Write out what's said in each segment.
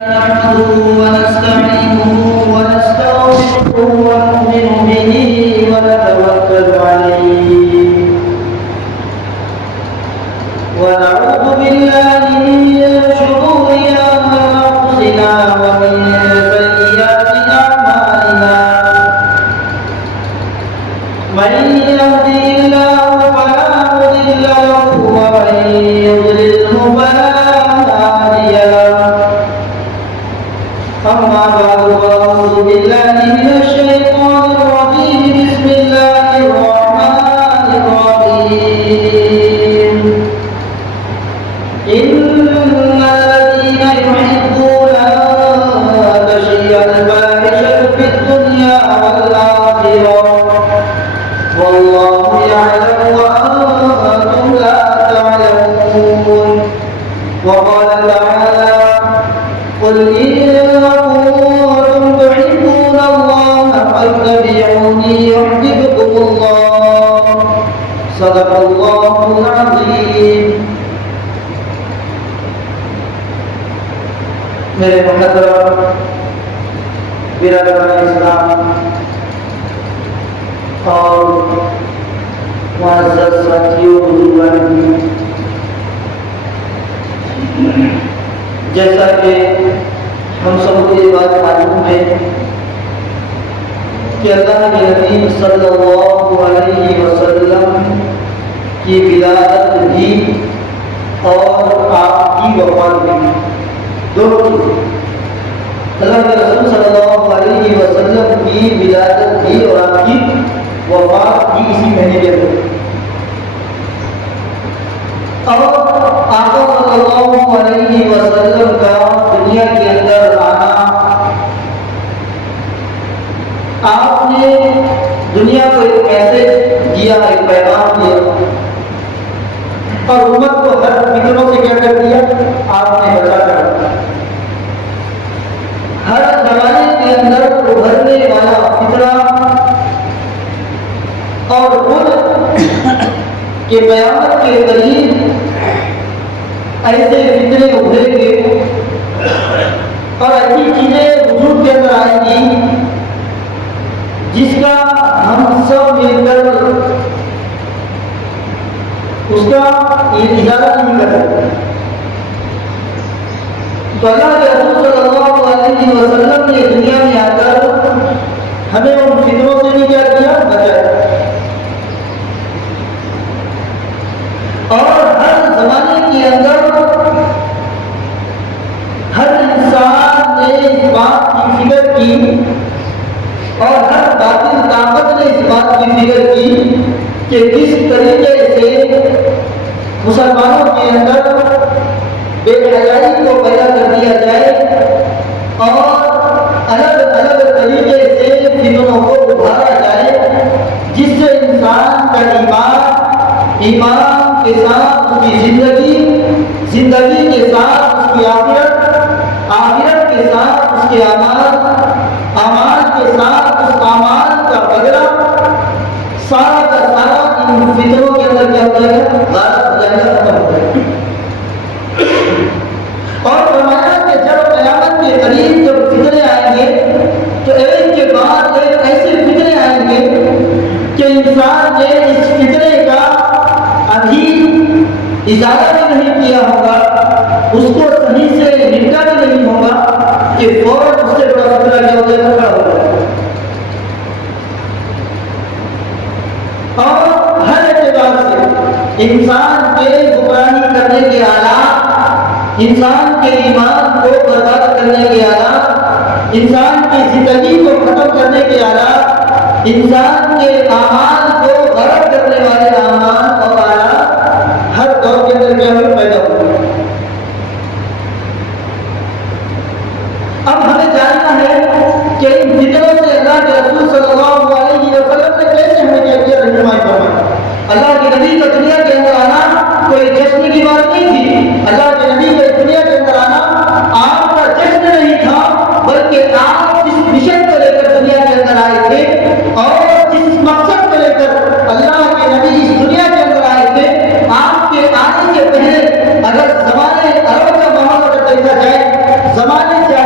نحمده ونستعينه ونستغفره ونؤمن به ونتوكل عليه ونعوذ بالله من شرور أنفسنا ومن سيئات أعمالنا من يهده الله فلا مضل له ومن يضلله فلا هادي له أما بعد فأعوذ بالله من الشيطان الرجيم بسم الله الرحمن الرحيم إن الذين يحبون أن تشيع الفاحشة في الدنيا والآخرة والله يعلم وأنتم لا تعلمون وقال تعالى قل إن كنتم تحبون الله فاتبعوني يحببكم الله صدق الله العظيم میرے محترم برادران اسلام اور معزز ساتھیوں بزرگان، جیسا کہ ہم سب کو یہ بات معلوم ہے کہ اللہ کے نبی صلی اللہ علیہ وسلم کی ولادت بھی اور آپ کی وفات بھی دونوں چیزیں، اللہ کے رسول صلی اللہ علیہ وسلم کی ولادت بھی اور آپ کی وفات بھی اسی مہینے کے اندر، اور آقا صلی اللہ علیہ وسلم کا دنیا کے اندر آنا، آپ نے دنیا کو ایک میسج دیا، ایک پیغام دیا، اور امت کو ہر فتنوں سے کیا کر دیا؟ آپ نے بچا کر دیا۔ ہر زمانے کے اندر ابھرنے والا فتنہ اور خود کہ قیامت کے قریب ایسے فتنے ابھریں گے اور ایسی چیزیں وجود کے اندر آئیں گی جس کا ہم سب مل کر اس کا اجازت نہیں کر سکتے۔ تو اللہ کے رسول صلی اللہ علیہ وسلم نے دنیا میں آ کر ہمیں ان فتنوں سے بھی کیا کیا؟ بچایا۔ اور ہر زمانے کے اندر ہر انسان نے اس بات کی فکر کی اور ہر باطل طاقت نے اس بات کی فکر کی کہ کس طریقے سے مسلمانوں کے اندر بے حیائی کو پیدا کر دیا جائے اور الگ الگ طریقے سے فتنوں کو ابھارا جائے، جس سے انسان کا ایمان کے ساتھ اس کی زندگی کے ساتھ اس کی آخرت کے ساتھ اس کے اعمال کے ساتھ اس اعمال کا بدلہ سارا کا سارا ان فتنوں کے اندر کیا ہو جائے گا؟ غالب ہو جائے گا، ختم ہو جائے گا۔ اور فرمایا کہ جب قیامت کے قریب جب فتنے آئیں گے تو ایک کے بعد ایک ایسے فتنے آئیں گے کہ انسان نے اس فتنے کا ابھی اجازہ بھی نہیں کیا ہوگا، اس کو صحیح سے نپٹا بھی نہیں ہوگا کہ فوراً اس سے بڑا فتنہ کیا ہو جائے گا؟ کھڑا ہو جائے گا۔ اور ہر اعتبار سے انسان کے حکمرانی کرنے کے آلات، انسان کے ایمان کو برباد کرنے کے آلات، انسان کی زندگی کو ختم کرنے کے آلات، انسان کے اعمال کو غرق کرنے والے اعمال اور آلات ہر دور کے اندر کیا ہوئے؟ پیدا ہوئے۔ اب ہمیں جاننا ہے کہ ان فتنوں سے اللہ کے رسول صلی اللہ علیہ وسلم نے کیسے ہمیں کیا کیا؟ رہنمائی فرمائی۔ اللہ کے نبی کا دنیا کے اندر آنا کوئی جشن کی بات نہیں تھی، اللہ کے نبی کا دنیا کے اندر آنا آپ کا جشن نہیں تھا، بلکہ آپ جس مشن کو لے کر دنیا کے اندر آئے تھے اور جس مقصد کو لے کر اللہ کے نبی اس دنیا کے اندر آئے تھے، آپ کے آنے سے پہلے اگر زمانے عرب کا ماحول اگر دیکھا جائے، زمانے سے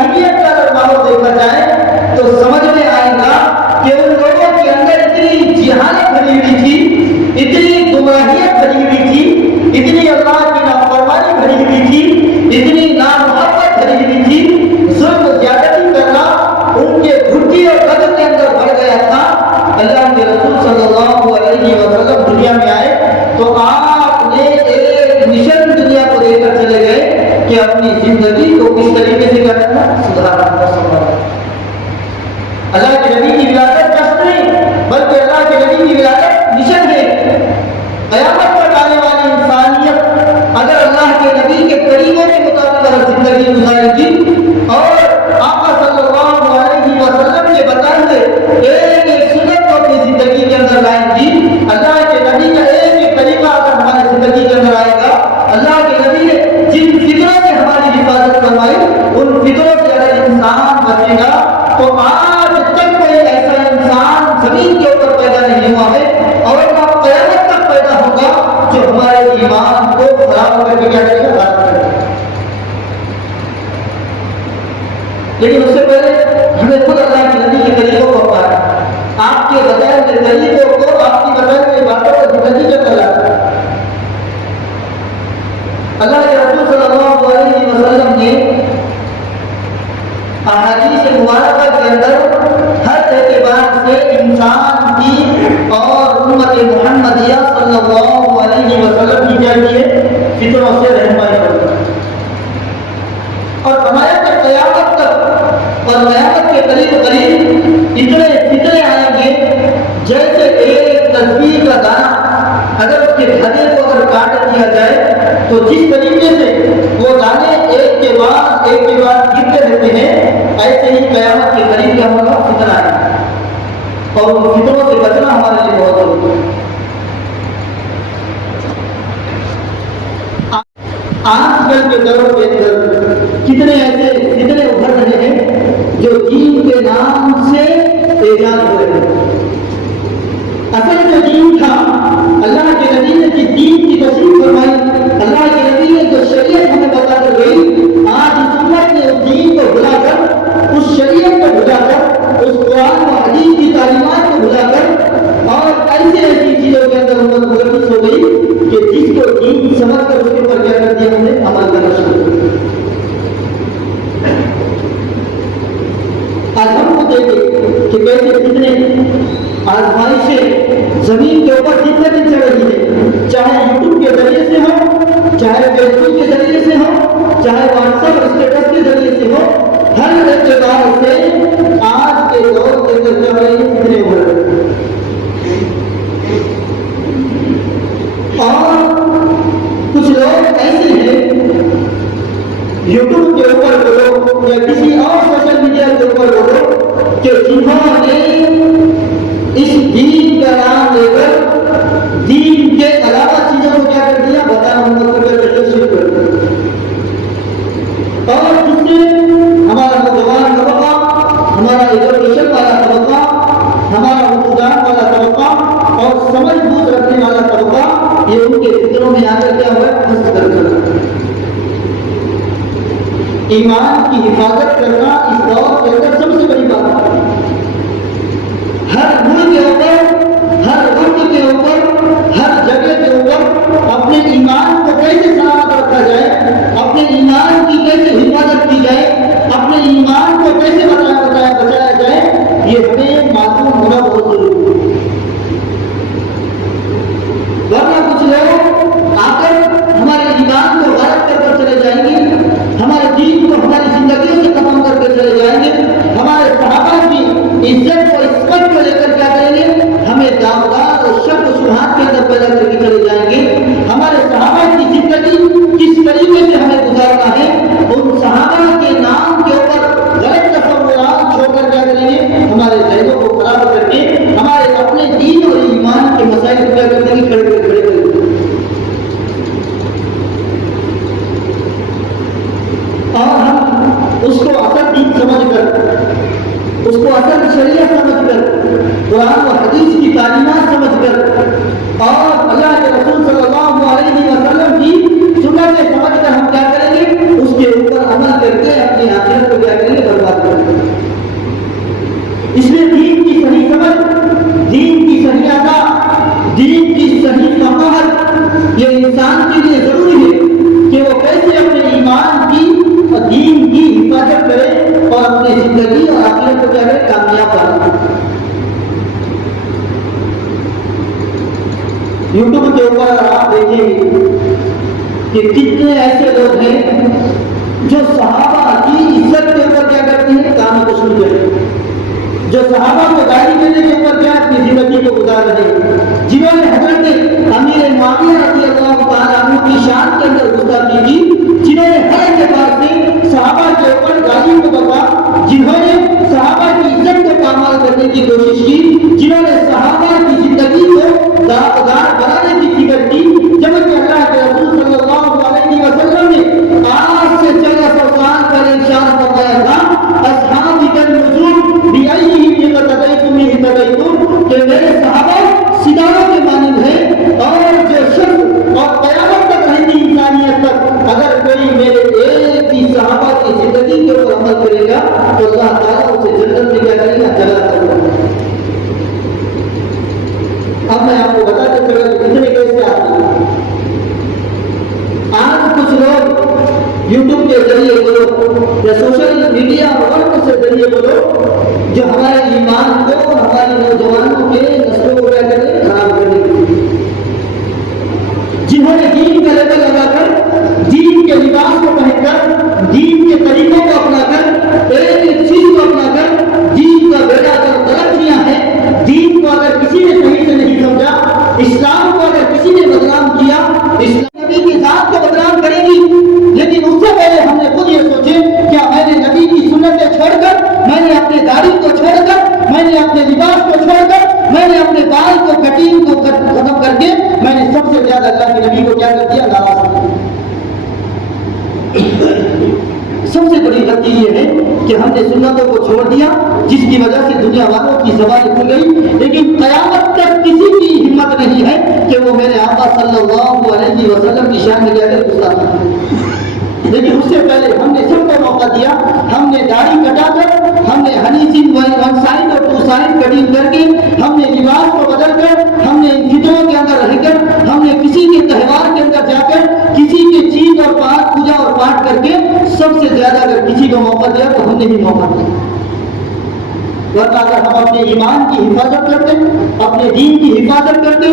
تو آپ نے ایک مشن دنیا کو دے کر چلے گئے کہ اپنی زندگی کو کس طریقے سے کرنا سدھارنا. اللہ کے نبی کی ولادت کشت نہیں بلکہ اللہ کے نبی کی ولادت مشن ہے. قیامت تک آنے والی انسانیت اگر اللہ کے نبی کے طریقے کے مطابق اگر زندگی گزارے گی اور آقا صلی اللہ علیہ وسلم کے بتائے ہوئے ایک ایک سنت کو اپنی زندگی کے اندر لائیں گی, اللہ کے نبی کا ایک ایک طریقہ اگر ہماری زندگی کے اندر آئے گا, اللہ کے نبی نے جن فطروں سے ہماری حفاظت فرمائی ان فطروں سے اگر انسان بچے گا تو آج تک کوئی ایسا انسان زمین کے اوپر پیدا نہیں ہوا ہے اور نہ قیامت تک پیدا ہوگا جو ہمارے ایمان کو خراب کر کے کیا کرے گا. لیکن اس سے پہلے ہمیں خود اللہ کے نبی کے طریقوں کو اپنانا, آپ کے بتائے ہوئے طریقوں کو, آپ کی بتائے ہوئے باتوں کو زندگی کے اندر لانا. اللہ کے رسول صلی اللہ علیہ وسلم نے احادیث مبارکہ کے اندر ہر اعتبار سے انسان کی اور امت محمدیہ صلی اللہ علیہ وسلم کی کیا کی ہے فطروں سے رہنمائی کرتا ہے. اور فرمایا کہ قیامت تک اور قیامت کے قریب قریب اتنے فطرے آئیں گے جیسے ایک تسبیح کا دانہ اگر اس کے دھاگے کو اگر کاٹ دیا جائے تو جس طریقے سے وہ دانے ایک کے بعد گرتے رہتے ہیں, ایسے ہی قیامت کے قریب کیا ہوگا فتنہ ہے اور ان فتنوں سے بچنا ہمارے لیے بہت ضروری ہے. آج کل کے دور کے اندر کتنے ایسے فتنے ابھر رہے ہیں جو دین کے نام سے ایجاد ہو رہے ہیں. اصل جو دین تھا, اللہ کے نبی نے جس دین کی تشریح فرمائی, اللہ کے نبی نے جو شریعت ہمیں بتا کر گئی, آج اس امت نے اس دین کو بھلا کر, اس شریعت کو بھلا کر, اس قرآن و حدیث کی تعلیمات کو بھلا کر اور ایسی ایسی چیزوں کے اندر امت ملوث ہو گئی کہ جس کو دین سمجھ کر اس کے اوپر کیا کر دیا, ہم نے عمل کرنا شروع کر دیا. آج ہم کو دیکھیں کہ کیسے کتنے آزمائشیں زمین کے اوپر دن سے دن چڑھ رہی ہے, چاہے یوٹیوب کے ذریعے سے ہو, چاہے فیس بک کے ذریعے سے ہو, چاہے واٹس ایپ اسٹیٹس کے ذریعے سے ہو, ہر اعتبار سے آج کے دور کے اندر چل رہے کتنے ہو رہے ہیں. اور کچھ لوگ ایسے ہیں یوٹیوب کے اوپر بولو یا کسی اور سوشل میڈیا کے اوپر بولو کہ جنہوں نے اس دین کا نام لے کر دین کے علاوہ چیزوں کو کیا کر دیا, بتانا شروع کر دیا. اور جس سے ہمارا نوجوان طبقہ, ہمارا ایجوکیشن والا طبقہ, ہمارا حقوقدان والا طبقہ اور سمجھ بوجھ رکھنے والا طبقہ, یہ ان کے فکروں میں آ کر کیا ہوا پھنس کر چلا. ایمان کی حفاظت کرنا اس دور کے اندر سب سے بڑی بات ہے. ہر ملک کے اوپر, ہر وقت کے اوپر, ہر جگہ کے اوپر اپنے ایمان کو کیسے سلامت رکھا جائے, اپنے ایمان کی کیسے حفاظت کی جائے, اپنے ایمان کو کیسے بچایا جائے, یہ ہمیں معلوم ہونا بہت ضروری ہے. ورنہ کچھ لوگ آ کر ہمارے ایمان کو غلط کر چلے جائیں گے, ہمارے دین کو ہماری زندگیوں سے ختم کر کے چلے جائیں گے, ہمارے صحابہ کی عزت کو عصمت کو لے کر کیا کریں گے, ہمیں داغدار اور شک و شبہات کے اندر پیدا کر کے چلے جائیں گے. ہمارے صحابہ کی زندگی کس طریقے سے ہمیں گزارنا ہے, ان صحابہ کے نام کے اوپر غلط تصورات چھوڑ کر کیا کریں گے, ہمارے ذہنوں کو خراب کر کے ہمارے اپنے دین اور ایمان کے مسائل کو کیا کریں گے, کھڑے کر دیں. اور ہم اس کو اصل دین سمجھ کر, اس کو اصل شریعت سمجھ کر, قرآن و حدیث کی تعلیمات سمجھ کر اور اللہ کے رسول صلی اللہ علیہ وسلم کی سنتیں سمجھ کر ہم کیا کریں گے, اس کے اوپر عمل کر کے اپنی آخرت کو کیا کریں گے, برباد کر دیں گے. اس لیے دین کی صحیح سمجھ, دین کی صحیح ادا, دین کی صحیح فہم یہ انسان کے لیے ضروری ہے کہ وہ کیسے اپنے ایمان کی اور دین کی حفاظت کرے اور اپنی زندگی اور آخرت کو کیا کرے, کامیاب بنائے. یوٹیوب کے اوپر دیکھیں گے کہ کتنے ایسے لوگ ہیں جو صحابہ کی عزت کے اوپر کیا کرتے ہیں، کام کو شروع کرتے ہیں، جو صحابہ کو گالی دینے کے اوپر کیا اپنی زندگی کو گزار رہے ہیں، جنہوں نے حضرت امیر معاویہ رضی اللہ تعالیٰ عنہ کی شان کے اندر گستاخی کی، جنہوں نے ہر اعتبار سے صحابہ کے اوپر گالی کو بکا، جنہوں نے صحابہ کی عزت کو پامال کرنے کی کوشش کی، جنہوں نے صحابہ کی زندگی کو داغدار بنانے کی فکر کی، جبکہ اللہ کے رسول صلی اللہ علیہ وسلم نے آج سے 1400 سال پہلے ارشاد فرمایا تھا، اصحابی النجوم بأیہم اقتدیتم اہتدیتم، کہ میرے صحابہ ستاروں کے مانند ہیں، اور جو شخص اور قیامت تک رہتی انسانیت تک اگر کوئی میرے ایک ہی صحابہ کی زندگی کے اوپر عمل کرے گا تو اللہ تعالیٰ اسے جنت میں کیا کرے گا، جگہ کرے گا۔ اب میں آپ کو بتاتا چلا کہ کتنے کیسے آتے ہیں۔ آج کچھ لوگ یوٹیوب کے ذریعے بولو یا سوشل میڈیا ورک سے ذریعے بولو، جو ہمارے ایمان کو، ہمارے نوجوانوں کے نسلوں کو کیا کرے، خراب کرنے کی، جنہوں نے دین کا لیبل لگا کر، دین کے لباس کو پہن کر، دین کے طریقوں کو اپنا کر، ایک ایک چیز کو اپنا کر دین کا بیڑا اگر غلط کیا ہے، دین کو اگر کسی نے صحیح سے نہیں سمجھا، اسلام کو اگر کسی نے بدنام کیا، اسلام نبی کی ذات کو بدنام کرے گی، لیکن اس سے پہلے ہم نے خود یہ سوچے کیا میں نے نبی کی سنتیں چھوڑ کر، میں نے اپنے داڑھی کو چھوڑ کر، میں نے اپنے لباس کو چھوڑ کر، میں نے اپنے بال کو کٹنگ کو ختم کر کے میں نے سب سے زیادہ اللہ کے نبی کو کیا کر دیا، ناراض کر دیا۔ سب سے بڑی غلطی یہ ہے کہ ہم نے سنتوں کو چھوڑ دیا، جس کی وجہ سے دنیا والوں کی زبانیں کھل گئی، لیکن قیامت تک کسی کی ہمت نہیں ہے کہ وہ میرے آقا صلی اللہ علیہ وسلم کی شان میں کیا کرے، گستاخی کرے۔ لیکن اس سے پہلے ہم نے سب کو موقع دیا، ہم نے داڑھی کٹا کر، ہم نے ہنی سنگھ ون سائڈ اور ٹو سائڈ کٹنگ کر کے، ہم نے لباس کو بدل کر، ہم نے ان فطروں کے اندر رہ کر، ہم نے کسی کے تہوار کے اندر جا کر، کسی کے چیز اور پاٹ پوجا اور پاٹ کر کے، سب سے زیادہ اگر کسی کو موقع دیا تو ہم نے ہی موقع دیا۔ ورنہ اگر ہم اپنے ایمان کی حفاظت کرتے، اپنے دین کی حفاظت کرتے،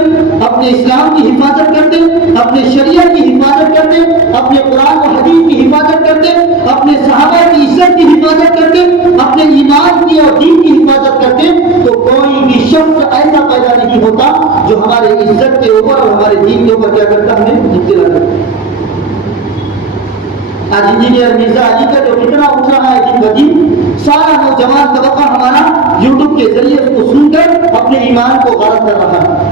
اپنے اسلام کی حفاظت کرتے، اپنے شریعت کی حفاظت کرتے، اپنے قرآن و حدیث کی حفاظت کرتے، اپنے صحابہ کی عزت کی حفاظت کرتے، اپنے ایمان کی اور دین کی حفاظت کرتے، تو کوئی بھی شخص ایسا پیدا نہیں ہوتا جو ہمارے عزت کے اوپر اور ہمارے دین کے اوپر کیا کرتا، ہمیں ابتلا کرتا۔ آج انجینئر مرزا علی کا جو کتنا اٹھ رہا ہے دن بدن، سارا نوجوان طبقہ ہمارا یوٹیوب کے ذریعے اس کو سن کر اپنے ایمان کو غلط کر رہا ہے،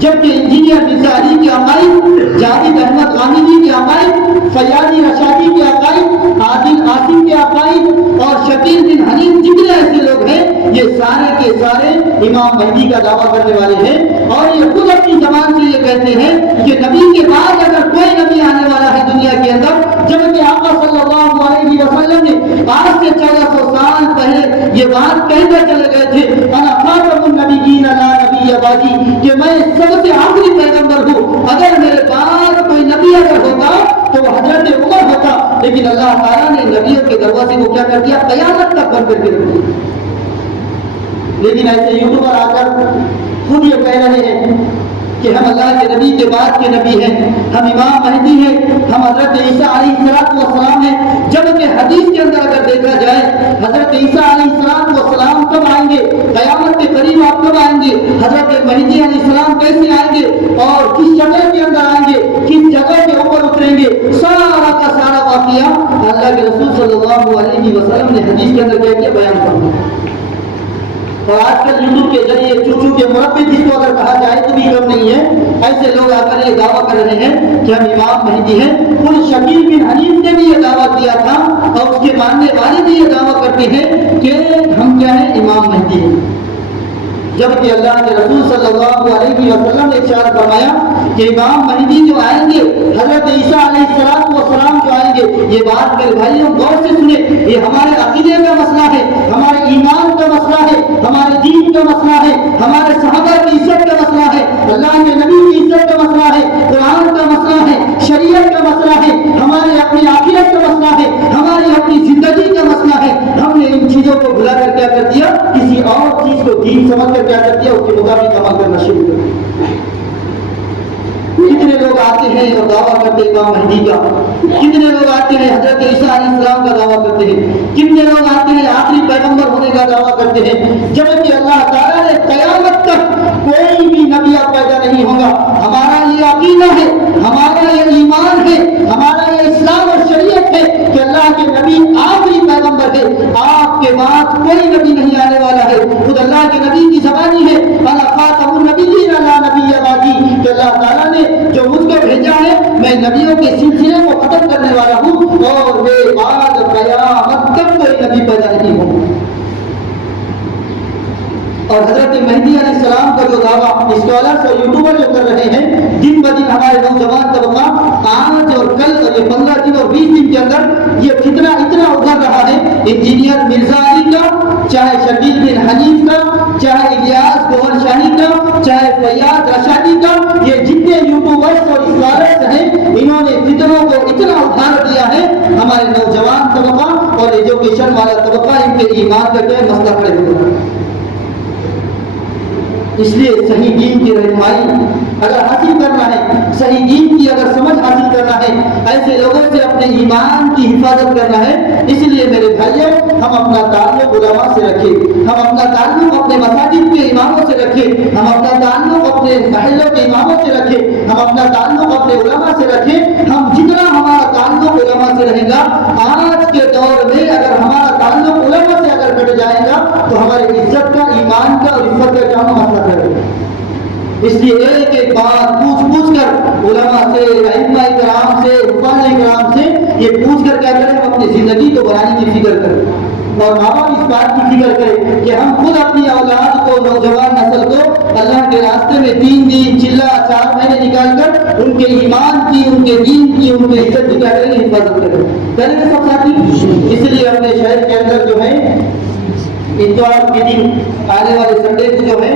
جبکہ انجینئر مرزا علی کے عقائد، جاوید احمد غامدی کے عقائد، فیاضی رشادی کے عقائد، عادل عاصم کے عقائد اور شکیل بن حنیف جتنے ایسے لوگ ہیں، یہ سارے کے سارے امام مہدی کا دعویٰ کرنے والے ہیں، اور یہ خود اپنی زبان سے یہ کہتے ہیں کہ نبی کے بعد اگر کوئی نبی آنے والا ہے دنیا کے اندر، جبکہ آقا صلی اللہ علیہ وسلم نے آج سے 1400 سال پہلے یہ بات کہہ کر چلے گئے تھے، انا خاتم النبیین لا نبی بعدی، کہ میں سب سے آخری پیغمبر ہوں، اگر میرے بعد کوئی نبی اگر ہوتا تو وہ حضرت عمر ہوتا، لیکن اللہ تعالیٰ نے نبیوں کے دروازے کو کیا کر دیا، قیامت تک بند کر کے رکھ دیا۔ لیکن ایسے یوٹیوبر آ کر خود یہ کہہ رہے ہیں کہ ہم اللہ کے نبی کے بعد کے نبی ہیں، ہم امام مہدی ہیں، ہم حضرت عیسیٰ علیہ السلام ہیں، جبکہ حدیث کے اندر اگر دیکھا جائے حضرت عیسیٰ علیہ السلام کب آئیں گے، قیامت کے قریب آپ کب آئیں گے، حضرت مہدی علیہ السلام کیسے آئیں گے اور کس شکل کے اندر آئیں گے، کس جگہ کے اوپر اتریں گے، سارا کا سارا واقعہ اللہ کے رسول صلی اللہ علیہ وسلم نے حدیث کے اندر کیا بیان کر دیا۔ اور آج کل یوٹیوب کے ذریعے چوچو کے مربی جس کو اگر کہا جائے تو بھی کم نہیں ہے، ایسے لوگ آ کر یہ دعویٰ کر رہے ہیں کہ ہم امام مہدی ہیں۔ خود شکیل بن حنیف نے بھی یہ دعویٰ کیا تھا اور اس کے ماننے والے بھی یہ دعویٰ کرتے ہیں کہ ہم کیا ہیں، امام مہدی ہیں، جبکہ اللہ کے رسول صلی اللہ علیہ وسلم نے ارشاد فرمایا کہ امام مہدی جو آئیں گے، حضرت عیسیٰ علیہ السلام جو آئیں گے، یہ بات میرے بھائیوں غور سے سنیں، یہ ہمارے عقیدے کا مسئلہ ہے، ہمارے ایمان کا مسئلہ ہے، ہمارے دین کا مسئلہ ہے، ہمارے صحابہ کی عزت کا مسئلہ ہے، اللہ کے نبی کی عزت کا مسئلہ ہے، قرآن کا مسئلہ ہے، شریعت کا مسئلہ ہے، ہمارے اپنی آخرت کا مسئلہ ہے، ہماری اپنی زندگی کا مسئلہ ہے۔ ہم نے ان چیزوں کو بھلا کر کیا کر دیا، کسی اور چیز کو دین سمجھ کر کیا کر دیا، اس کے مطابق عمل کرنا شروع کر دیا۔ کتنے لوگ آتے ہیں اور دعویٰ کرتے ہیں امام مہدی کا، کتنے لوگ آتے ہیں حضرت عیسیٰ علیہ السلام کا دعویٰ کرتے ہیں، کتنے لوگ آتے ہیں آخری پیغمبر ہونے کا دعویٰ کرتے ہیں، جبکہ اللہ تعالیٰ نے قیامت تک کوئی بھی نبی پیدا نہیں ہوگا۔ ہمارا یہ عقیدہ ہے، ہمارا یہ ایمان ہے، ہمارا یہ اسلام اور شریعت ہے کہ اللہ کے نبی آخری پیغمبر ہے، آپ کے بعد کوئی نبی نہیں آنے والا ہے۔ خود اللہ کے نبی کی زبانی ہے انا خاتم النبیین لا نبی بعدی، کہ اللہ تعالیٰ نے جو مجھ کو بھیجا ہے میں نبیوں کے سلسلے کو ختم کرنے والا ہوں اور میرے بعد قیامت تک کوئی نبی پیدا نہیں ہوگا۔ اور حضرت مہدی علیہ السلام کا جو دعویٰ اسکالرس اور یوٹیوبر جو کر رہے ہیں، دن بدن ہمارے نوجوان طبقہ آج اور کل اور یہ 15 دن اور 20 دن کے اندر یہ فتنہ اتنا ابھر رہا ہے، انجینئر مرزا علی کا، چاہے شکیل بن حنیف کا، چاہے الیاس گوہر شاہی کا، چاہے فیاض رشادی کا، یہ جتنے یوٹیوبرس اور اسکالرس ہیں انہوں نے فتنوں کو اتنا ابھار دیا ہے، ہمارے نوجوان طبقہ اور ایجوکیشن والا طبقہ ان کے ایمان کا کیا مسئلہ کھڑے ہو رہا ہے۔ اس لیے صحیح دین کی رہنمائی اگر حاصل کرنا ہے، صحیح دین کی اگر سمجھ حاصل کرنا ہے، ایسے لوگوں سے اپنے ایمان کی حفاظت کرنا ہے۔ اس لیے میرے بھائیوں، ہم اپنا تعلق علماء سے رکھیں، ہم اپنا تعلق اپنے مساجد کے اماموں سے رکھیں، ہم اپنا تعلق اپنے محلوں کے اماموں سے رکھیں، ہم اپنا تعلق اپنے علماء سے رکھیں۔ ہم جتنا ہمارا تعلق علماء سے رہے گا، آج کے دور میں اگر ہمارا تعلق علماء سے اگر کٹ جائے گا تو ہماری عزت کا، ایمان کا اور عزت کا کیا مسئلہ ہے۔ اس لیے ایک ایک بات پوچھ کر علماء سے، ائمہ کرام سے، حفاظ کرام سے یہ پوچھ کر کیا کریں، ہم اپنی زندگی کو بنانے کی فکر کریں اور ماں باپ اس بات کی فکر کریں کہ ہم خود اپنی اولاد کو، نوجوان نسل کو اللہ کے راستے میں 3 دن چلا 4 مہینے نکال کر ان کے ایمان کی، ان کے دین کی، ان کے عزت کی کیا کریں گے، حفاظت کریں گے سب ساتھی۔ اس لیے اپنے شہر کے اندر جو ہے اتوار کے دن آنے والے سنڈے کو جو ہے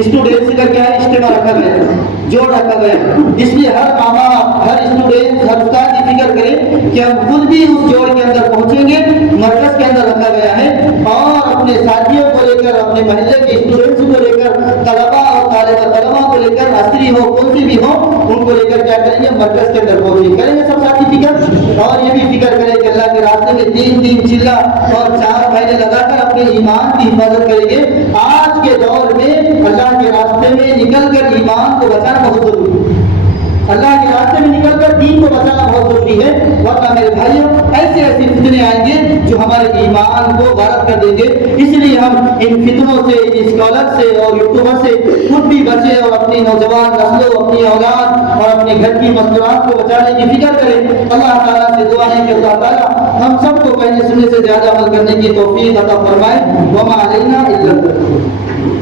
اسٹوڈینٹس کا کیا ہے اجتماع رکھا گیا ہے، جوڑ رکھا گیا ہے۔ اس لیے ہر ماں باپ، ہر اسٹوڈینٹ، ہر استاد کی فکر کرے کہ ہم خود بھی اس جوڑ کے اندر پہنچیں گے۔ مرکز کے اندر رکھا گیا ہے اور اپنے ساتھیوں کو لے کر، اپنے محلے کے اسٹوڈینٹس کو لے کر، طلبا اور طالبہ کو لے کر، عصری ہو کون سی بھی ہو، ان کو لے کر کیا کریں گے، مرکز کے اندر پہنچیں کریں گے سب ساتھی فکر۔ اور یہ بھی فکر کریں کہ اللہ کے راستے میں 3 دن چلا اور 4 مہینے لگا کر اپنے ایمان کی حفاظت کریں گے۔ آج کے دور میں اللہ کے راستے میں نکل کر ایمان کو بچانا بہت ضروری ہے، اللہ کے راستے میں نکل کر دین کو بچانا بہت ضروری ہے، ورنہ میرے بھائیوں ایسے فتنے آئیں گے جو ہمارے ایمان کو غارت کر دیں گے۔ اس لیے ہم ان فتنوں سے، ان اسکالر سے اور یوٹیوبر سے خود بھی بچیں اور اپنی نوجوان نسلوں، اپنی اولاد اور اپنے گھر کی مستورات کو بچانے کی فکر کریں۔ اللہ تعالیٰ سے دعا ہے کہ اللہ تعالیٰ ہم سب کو کہنے سننے سے زیادہ عمل کرنے کی توفیق عطا فرمائے۔ وما علینا الا البلاغ۔